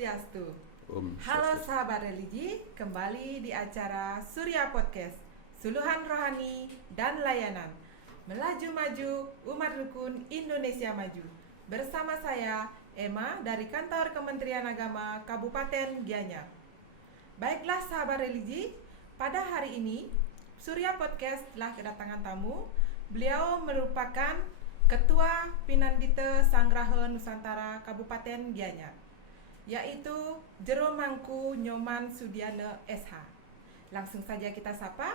Swastiastu. Om Halo Swastiastu. sahabat religi, kembali di acara Surya Podcast, Suluhan Rohani dan Layanan. Melaju maju, umat rukun Indonesia maju. Bersama saya, Emma dari Kantor Kementerian Agama Kabupaten Gianyar. Baiklah sahabat religi, pada hari ini Surya Podcast telah kedatangan tamu. Beliau merupakan Ketua Pinandita Sangraha Nusantara Kabupaten Gianyar, yaitu Jero Mangku Nyoman Sudiana SH. Langsung saja kita sapa.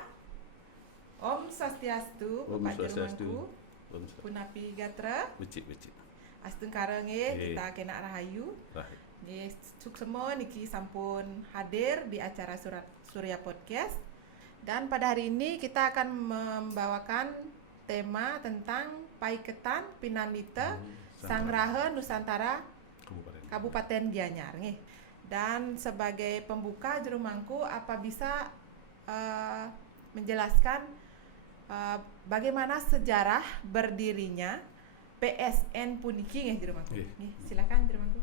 Om Swastiastu, Om Bapak Jero Swastiastu. Mangku, Om Swastiastu. Punapi Gatra, Becik. Astengkara kita kena rahayu. Rahim. Nggih, semua niki sampun hadir di acara Surya Podcast. Dan pada hari ini kita akan membawakan tema tentang Paiketan Pinandita Sangraha Nusantara Kabupaten Gianyar. Dan sebagai pembuka Jero Mangku, apa bisa menjelaskan bagaimana sejarah berdirinya PSN puniki Jero Mangku? Silakan Jero Mangku.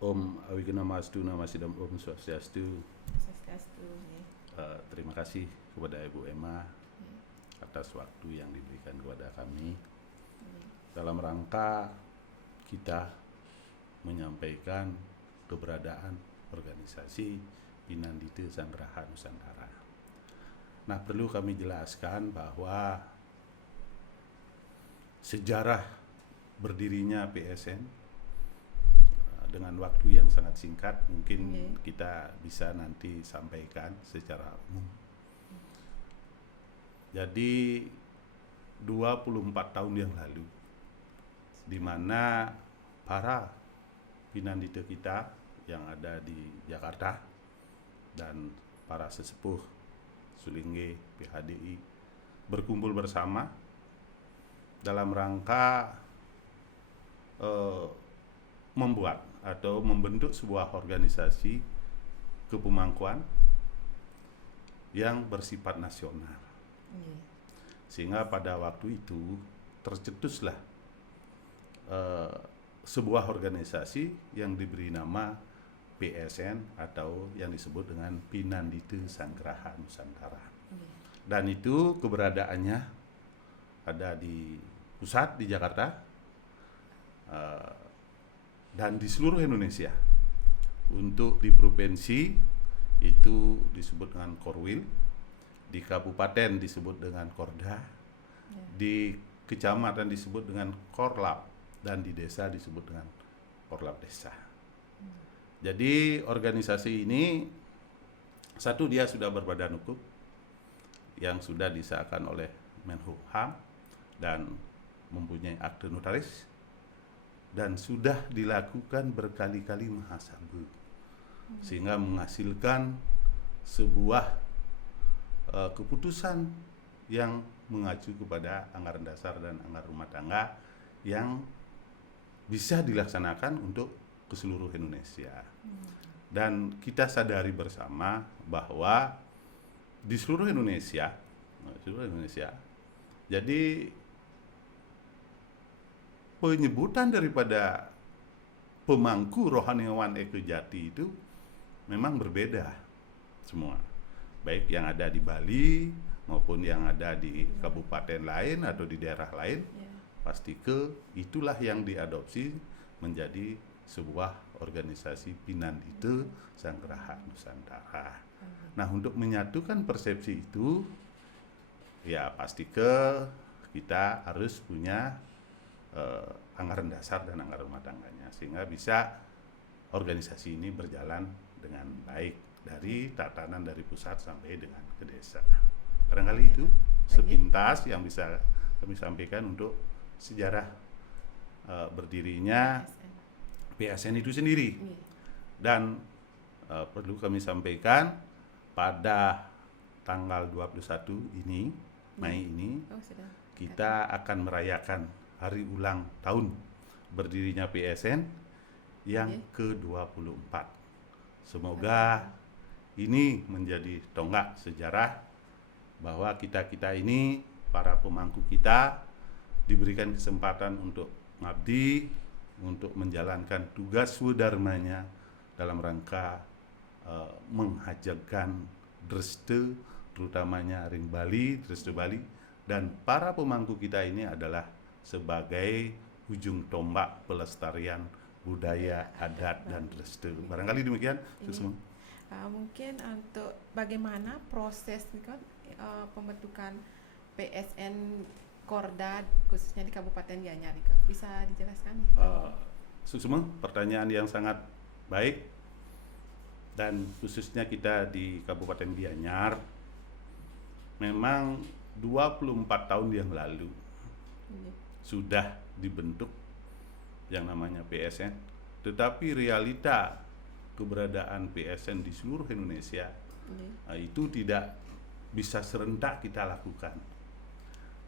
Om Awigena Mastu Namasidam Om Swastiastu. Swastiastu. Terima kasih kepada Ibu Emma atas waktu yang diberikan kepada kami dalam rangka kita menyampaikan keberadaan organisasi Pinandita Sangraha Nusantara. Nah, perlu kami jelaskan bahwa sejarah berdirinya PSN dengan waktu yang sangat singkat mungkin kita bisa nanti sampaikan secara umum. Jadi 24 tahun yang lalu, di mana para pinandita kita yang ada di Jakarta dan para sesepuh Sulingge PHDI berkumpul bersama dalam rangka membuat atau membentuk sebuah organisasi kepemangkuan yang bersifat nasional. Sehingga pada waktu itu tercetuslah sebuah organisasi yang diberi nama PSN atau yang disebut dengan Pinandita Sangraha Nusantara. Dan itu keberadaannya ada di pusat di Jakarta dan di seluruh Indonesia. Untuk di provinsi itu disebut dengan Korwil, di kabupaten disebut dengan Korda, di kecamatan disebut dengan Korlap, dan di desa disebut dengan Korlap Desa. Jadi organisasi ini, satu, dia sudah berbadan hukum yang sudah disahkan oleh Menhukam dan mempunyai akte notaris, dan sudah dilakukan berkali-kali muhasabah sehingga menghasilkan sebuah keputusan yang mengacu kepada anggaran dasar dan anggaran rumah tangga yang bisa dilaksanakan untuk ke seluruh Indonesia. Dan kita sadari bersama bahwa di seluruh Indonesia, jadi penyebutan daripada pemangku rohaniawan Eko Jati itu memang berbeda semua, baik yang ada di Bali maupun yang ada di kabupaten lain atau di daerah lain. Pasti itulah yang diadopsi menjadi sebuah organisasi Pinandita Sangraha Nusantara. Nah, untuk menyatukan persepsi itu, ya pasti kita harus punya anggaran dasar dan anggaran rumah tangganya, sehingga bisa organisasi ini berjalan dengan baik dari tatanan dari pusat sampai dengan ke desa. Barangkali itu sepintas yang bisa kami sampaikan untuk sejarah berdirinya PSN itu sendiri. Dan perlu kami sampaikan pada tanggal 21 ini, Mei ini, kita akan merayakan hari ulang tahun berdirinya PSN yang ke-24. Semoga ini menjadi tonggak sejarah bahwa kita ini, para pemangku kita, diberikan kesempatan untuk mengabdi untuk menjalankan tugas swadharmanya dalam rangka menghajarkan Dreste, terutamanya Ring Bali, Dreste Bali, dan para pemangku kita ini adalah sebagai ujung tombak pelestarian budaya, adat, dan Dreste. Barangkali demikian, Susma. Mungkin untuk bagaimana proses pembentukan PSN Korda khususnya di Kabupaten Gianyar, bisa dijelaskan? Susma, pertanyaan yang sangat baik, dan khususnya kita di Kabupaten Gianyar memang 24 tahun yang lalu sudah dibentuk yang namanya PSN, tetapi realita keberadaan PSN di seluruh Indonesia itu tidak bisa serentak kita lakukan.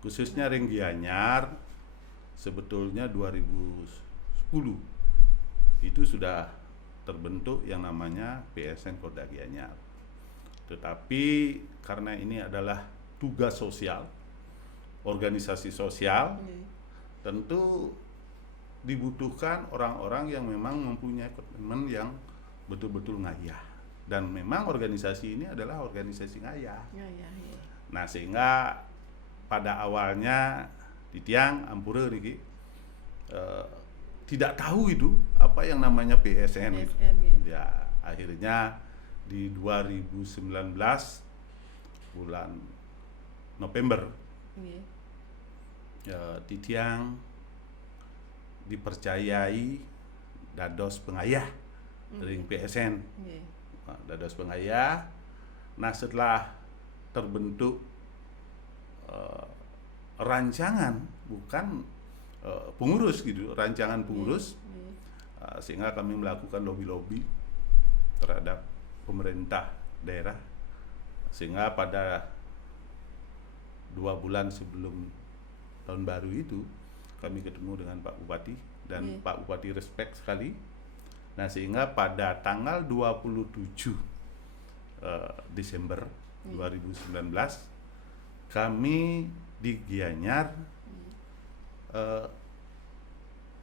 Khususnya Ring Gianyar sebetulnya 2010 itu sudah terbentuk yang namanya PSN Korda Gianyar. Tetapi karena ini adalah tugas sosial, organisasi sosial, tentu dibutuhkan orang-orang yang memang mempunyai komitmen yang betul-betul ngayah. Dan memang organisasi ini adalah organisasi ngayah. Nah, sehingga pada awalnya Titiang Ampura niki tidak tahu itu apa yang namanya PSN. Ya, akhirnya di 2019 bulan November Titiang dipercayai dados pengayah Ring PSN. Dados pengayah. Nah, setelah terbentuk rancangan, bukan pengurus gitu, rancangan pengurus, sehingga kami melakukan lobby-lobby terhadap pemerintah daerah, sehingga pada 2 bulan sebelum tahun baru itu kami ketemu dengan Pak Bupati, dan Pak Bupati respect sekali. Nah, sehingga pada tanggal 27 Desember 2019 kami di Gianyar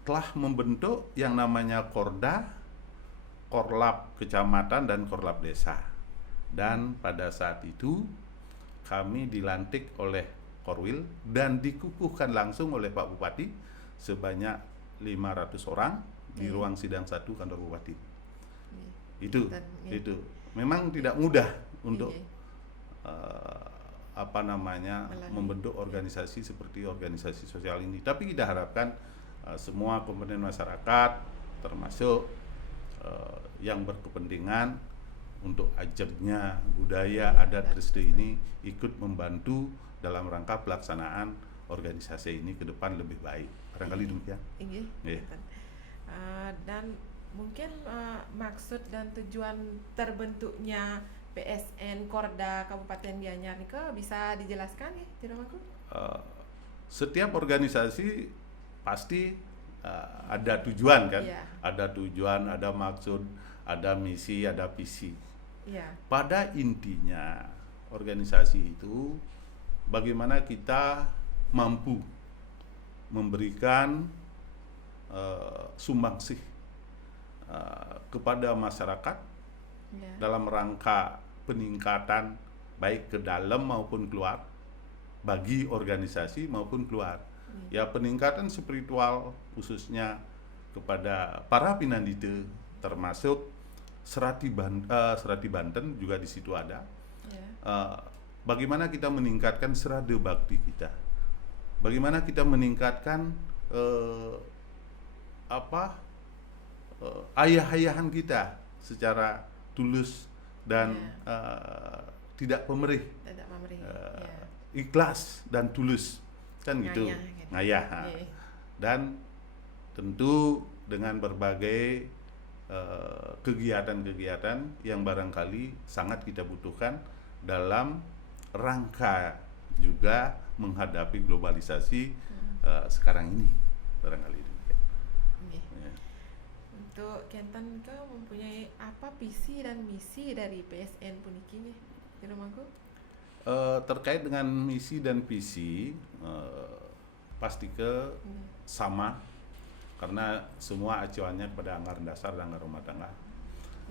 telah membentuk yang namanya Korda, Korlap Kecamatan, dan Korlap Desa. Dan pada saat itu kami dilantik oleh Korwil dan dikukuhkan langsung oleh Pak Bupati sebanyak 500 orang di ruang sidang 1 kantor Bupati. Itu memang tidak mudah untuk membentuk organisasi seperti organisasi sosial ini. Tapi kita harapkan semua komponen masyarakat, termasuk yang berkepentingan untuk ajaknya budaya adat Dreste ini, ikut membantu dalam rangka pelaksanaan organisasi ini ke depan lebih baik. Barangkali demikian. Dan mungkin maksud dan tujuan terbentuknya PSN Korda Kabupaten Gianyar ini bisa dijelaskan ya, Jeramaku? Setiap organisasi pasti ada tujuan kan? Ada tujuan, ada maksud, ada misi, ada visi. Pada intinya organisasi itu bagaimana kita mampu memberikan sumbangsih kepada masyarakat dalam rangka peningkatan baik ke dalam maupun keluar, bagi organisasi maupun keluar. Ya, peningkatan spiritual khususnya kepada para pinandite, termasuk Serati Banten juga di situ ada. Bagaimana kita meningkatkan serada bakti kita? Bagaimana kita meningkatkan ayah-ayahan kita secara tulus dan tidak pemerih, ikhlas dan tulus, kan gitu, ngayah. Dan tentu dengan berbagai kegiatan-kegiatan yang barangkali sangat kita butuhkan dalam rangka juga menghadapi globalisasi sekarang ini, barangkali ini. Untuk Kentan itu mempunyai apa visi dan misi dari PSN punikinya di rumahku? Terkait dengan misi dan visi pasti sama, karena semua acuannya kepada anggaran dasar dan anggaran rumah tangga.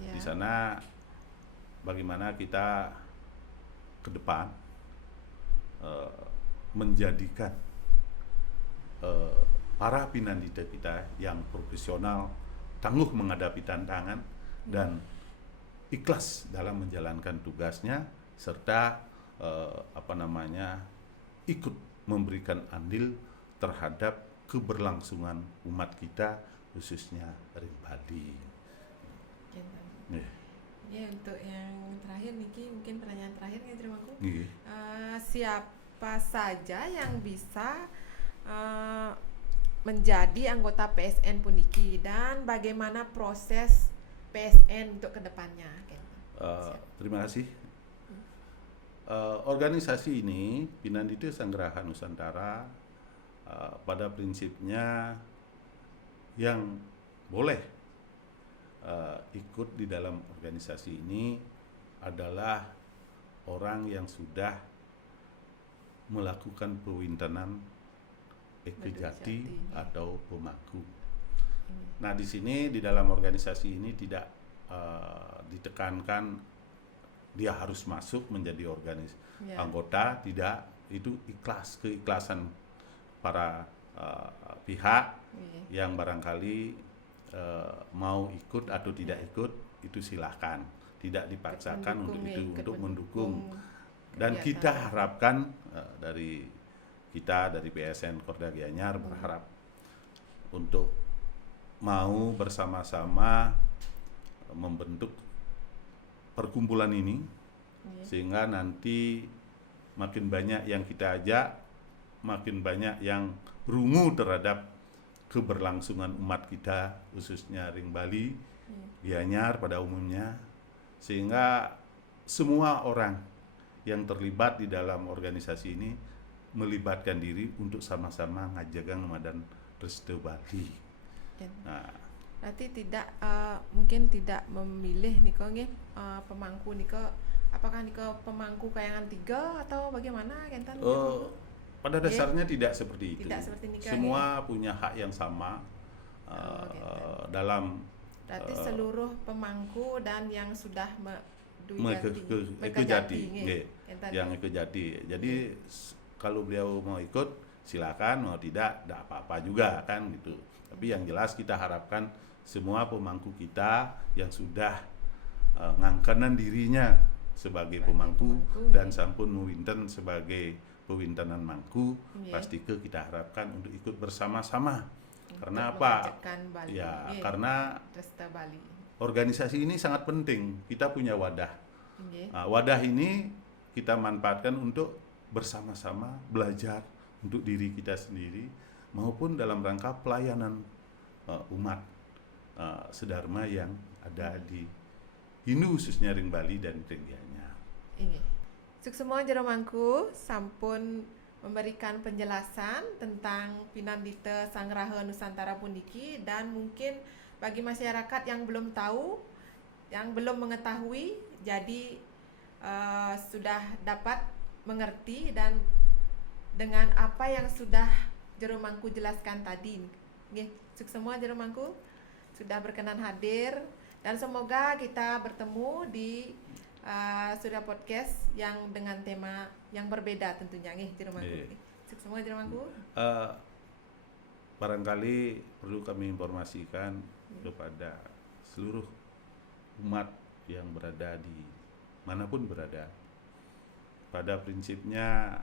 Ya. Di sana bagaimana kita ke depan menjadikan para pinandita kita yang profesional, tangguh menghadapi tantangan dan ikhlas dalam menjalankan tugasnya, serta ikut memberikan andil terhadap keberlangsungan umat kita, khususnya Ring Bali. Ya, untuk yang terakhir Niki, mungkin pertanyaan terakhir ya terimaku. Yeah. Siapa saja yang bisa menjadi anggota PSN Puniki dan bagaimana proses PSN untuk kedepannya? Terima kasih. Organisasi ini Pinandita Sanggraha Nusantara pada prinsipnya yang boleh ikut di dalam organisasi ini adalah orang yang sudah melakukan pewintenan ekejati atau pemangku. Nah, di sini di dalam organisasi ini tidak ditekankan dia harus masuk menjadi anggota, tidak, itu keikhlasan para pihak yang barangkali mau ikut atau tidak ikut, itu silahkan, tidak dipaksakan untuk mendukung. Dan kita harapkan dari PSN Korda Gianyar berharap untuk mau bersama-sama membentuk perkumpulan ini, sehingga nanti makin banyak yang kita ajak, makin banyak yang rungu terhadap keberlangsungan umat kita, khususnya Ring Bali, Gianyar pada umumnya, sehingga semua orang yang terlibat di dalam organisasi ini melibatkan diri untuk sama-sama ngajagang Ramadan Restu Bali. Nah, berarti tidak mungkin tidak memilih niko pemangku niko, apakah niko pemangku kayangan 3 atau bagaimana Kentan? Pada dasarnya tidak seperti itu. Tidak seperti nikah, semua punya hak yang sama dalam. Berarti seluruh pemangku dan yang sudah ekejati, yang ekejati. Jadi kalau beliau mau ikut silakan, mau tidak apa-apa juga kan gitu. Tapi yang jelas kita harapkan semua pemangku kita yang sudah ngangkanan dirinya sebagai pemangku dan sampun muwinten sebagai pewintenan mangku, pasti kita harapkan untuk ikut bersama-sama. Karena apa? Bali. Karena Bali. Organisasi ini sangat penting. Kita punya wadah. Wadah ini kita manfaatkan untuk bersama-sama belajar untuk diri kita sendiri maupun dalam rangka pelayanan umat sedharma yang ada di Hindu, khususnya Ring Bali dan Ring Gianyar. Semua jeromangku sampun memberikan penjelasan tentang Pinandita Sanggraha Nusantara Puniki, dan mungkin bagi masyarakat yang belum tahu, yang belum mengetahui, jadi sudah dapat mengerti dan dengan apa yang sudah jeromangku jelaskan tadi. Semua jeromangku sudah berkenan hadir, dan semoga kita bertemu di Surya Podcast yang dengan tema yang berbeda tentunya jeromangku. Semua jeromangku. Barangkali perlu kami informasikan kepada seluruh umat yang berada di manapun berada. Pada prinsipnya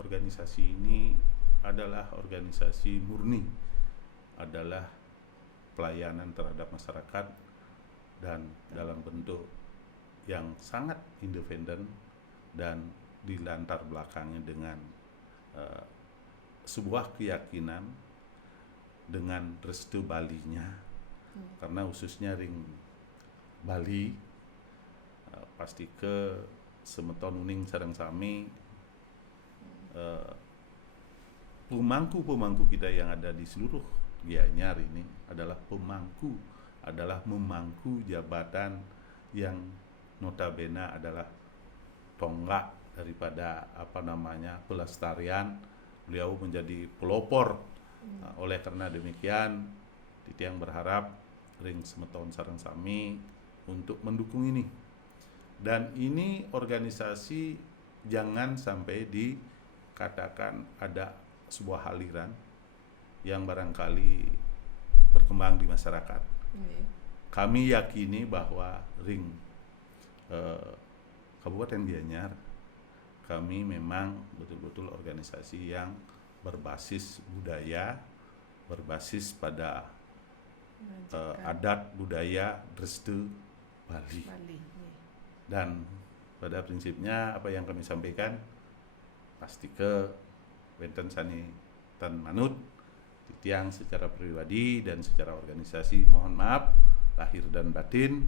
organisasi ini adalah organisasi murni, adalah pelayanan terhadap masyarakat dan dalam bentuk yang sangat independen dan dilatar belakangnya dengan sebuah keyakinan dengan restu Balinya, karena khususnya Ring Bali pasti ke semeton uning sareng sami pemangku kita yang ada di seluruh Gianyar ini adalah memangku jabatan yang notabene adalah tonggak daripada pelestarian. Beliau menjadi pelopor. Oleh karena demikian Titiang berharap ring semeton sareng sami untuk mendukung ini. Dan ini organisasi jangan sampai dikatakan ada sebuah aliran yang barangkali berkembang di masyarakat. Kami yakini bahwa ring Kabupaten Gianyar kami memang betul-betul organisasi yang berbasis budaya, berbasis pada adat budaya Dreste Bali. Dan pada prinsipnya apa yang kami sampaikan pasti ke benten sani tan manut titiang secara pribadi dan secara organisasi mohon maaf lahir dan batin.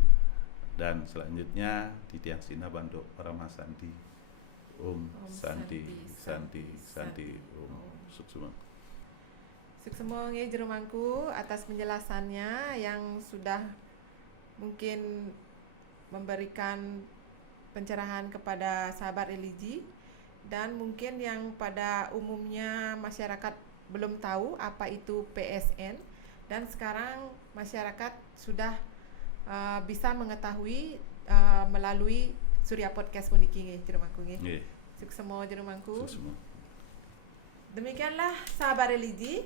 Dan selanjutnya titiang sina bantu para masanti Om Santi Om Suksuma. Suksuma nge jerumangku atas penjelasannya yang sudah mungkin memberikan pencerahan kepada sahabat religi, dan mungkin yang pada umumnya masyarakat belum tahu apa itu PSN, dan sekarang masyarakat sudah bisa mengetahui melalui Surya Podcast puniki nggih jerumangku nggih. Nggih. Suksema jerumangku. Suksuma. Demikianlah sahabat religi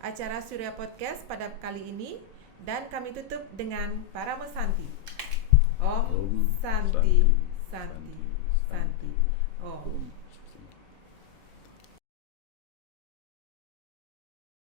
acara Surya Podcast pada kali ini, dan kami tutup dengan Paramo Santi. Om Santi Santi Santi Om.